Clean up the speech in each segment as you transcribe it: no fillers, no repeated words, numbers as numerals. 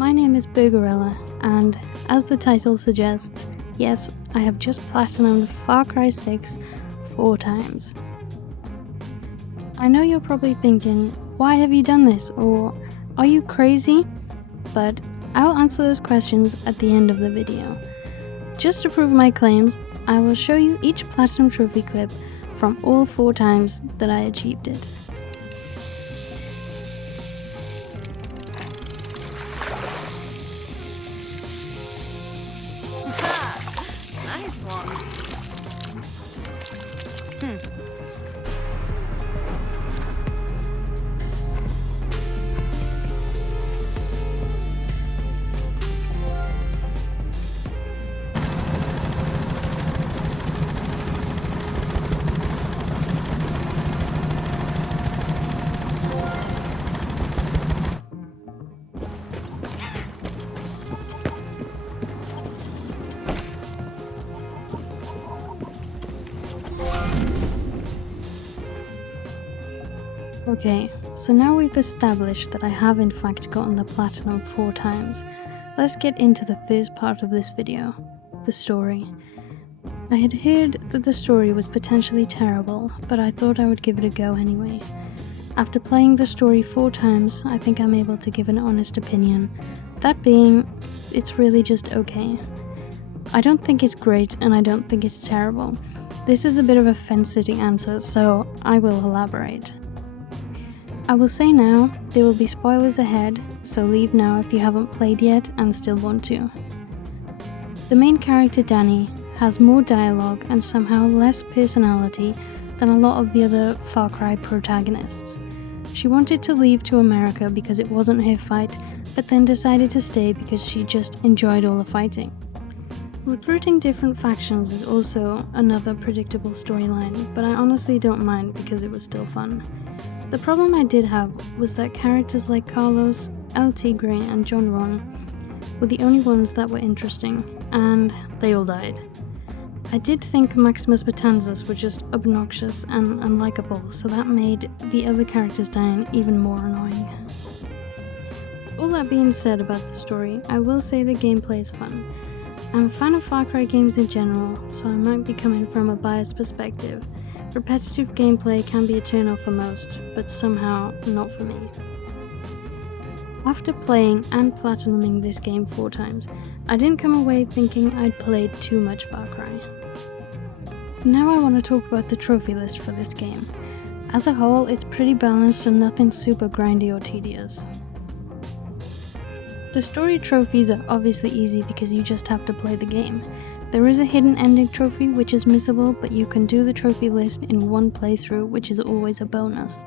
My name is Burgerella, and as the title suggests, yes, I have just platinumed Far Cry 6 4 times. I know you're probably thinking, why have you done this, or are you crazy? But I'll answer those questions at the end of the video. Just to prove my claims, I will show you each Platinum Trophy clip from all 4 times that I achieved it. Nice one. Okay, so now we've established that I have in fact gotten the Platinum 4 times, let's get into the first part of this video, the story. I had heard that the story was potentially terrible, but I thought I would give it a go anyway. After playing the story 4 times, I think I'm able to give an honest opinion, that being, it's really just okay. I don't think it's great and I don't think it's terrible. This is a bit of a fence-sitting answer, so I will elaborate. I will say now, there will be spoilers ahead, so leave now if you haven't played yet and still want to. The main character Dani has more dialogue and somehow less personality than a lot of the other Far Cry protagonists. She wanted to leave to America because it wasn't her fight, but then decided to stay because she just enjoyed all the fighting. Recruiting different factions is also another predictable storyline, but I honestly don't mind because it was still fun. The problem I did have was that characters like Carlos, El Tigre and John Ron were the only ones that were interesting, and they all died. I did think Maximus Matanzas were just obnoxious and unlikable, so that made the other characters dying even more annoying. All that being said about the story, I will say the gameplay is fun. I'm a fan of Far Cry games in general, so I might be coming from a biased perspective. Repetitive gameplay can be a turn-off for most, but somehow not for me. After playing and platinuming this game 4 times, I didn't come away thinking I'd played too much Far Cry. Now I want to talk about the trophy list for this game. As a whole, it's pretty balanced and nothing super grindy or tedious. The story trophies are obviously easy because you just have to play the game. There is a hidden ending trophy which is missable, but you can do the trophy list in one playthrough, which is always a bonus.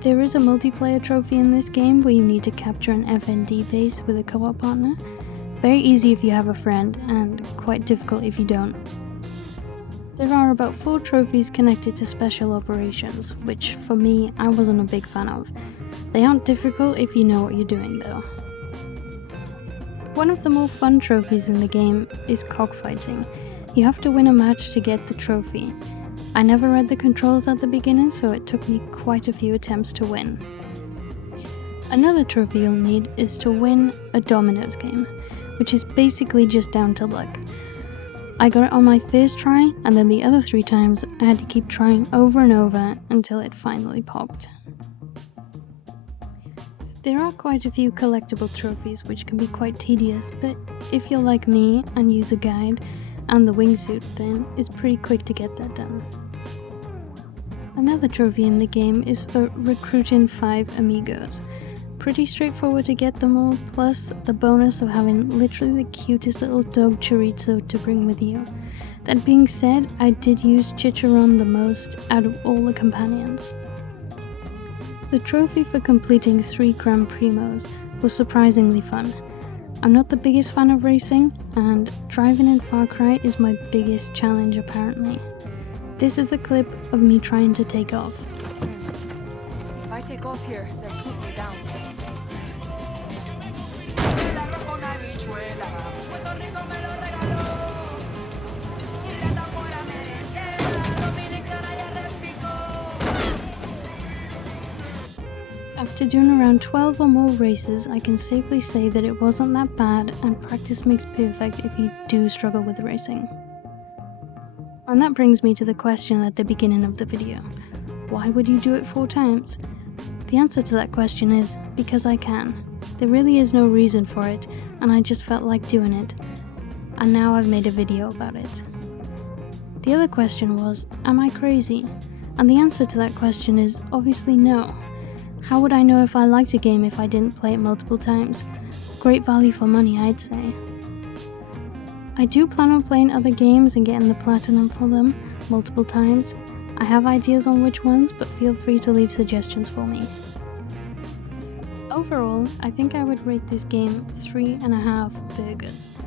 There is a multiplayer trophy in this game where you need to capture an FND base with a co-op partner. Very easy if you have a friend, and quite difficult if you don't. There are about 4 trophies connected to special operations, which for me, I wasn't a big fan of. They aren't difficult if you know what you're doing though. One of the more fun trophies in the game is cockfighting. You have to win a match to get the trophy. I never read the controls at the beginning, so it took me quite a few attempts to win. Another trophy you'll need is to win a dominoes game, which is basically just down to luck. I got it on my first try, and then the other 3 times I had to keep trying over and over until it finally popped. There are quite a few collectible trophies which can be quite tedious, but if you're like me and use a guide and the wingsuit, then it's pretty quick to get that done. Another trophy in the game is for recruiting 5 amigos. Pretty straightforward to get them all, plus the bonus of having literally the cutest little dog chorizo to bring with you. That being said, I did use Chicharron the most out of all the companions. The trophy for completing 3 Grand Primos was surprisingly fun. I'm not the biggest fan of racing, and driving in Far Cry is my biggest challenge apparently. This is a clip of me trying to take off. If I take off here, they'll shoot me down. After doing around 12 or more races, I can safely say that it wasn't that bad, and practice makes perfect if you do struggle with racing. And that brings me to the question at the beginning of the video. Why would you do it 4 times? The answer to that question is, because I can. There really is no reason for it, and I just felt like doing it. And now I've made a video about it. The other question was, am I crazy? And the answer to that question is obviously no. How would I know if I liked a game if I didn't play it multiple times? Great value for money, I'd say. I do plan on playing other games and getting the platinum for them multiple times. I have ideas on which ones, but feel free to leave suggestions for me. Overall, I think I would rate this game 3.5 burgers.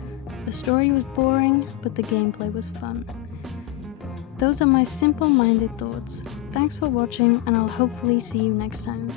The story was boring, but the gameplay was fun. Those are my simple-minded thoughts. Thanks for watching, and I'll hopefully see you next time.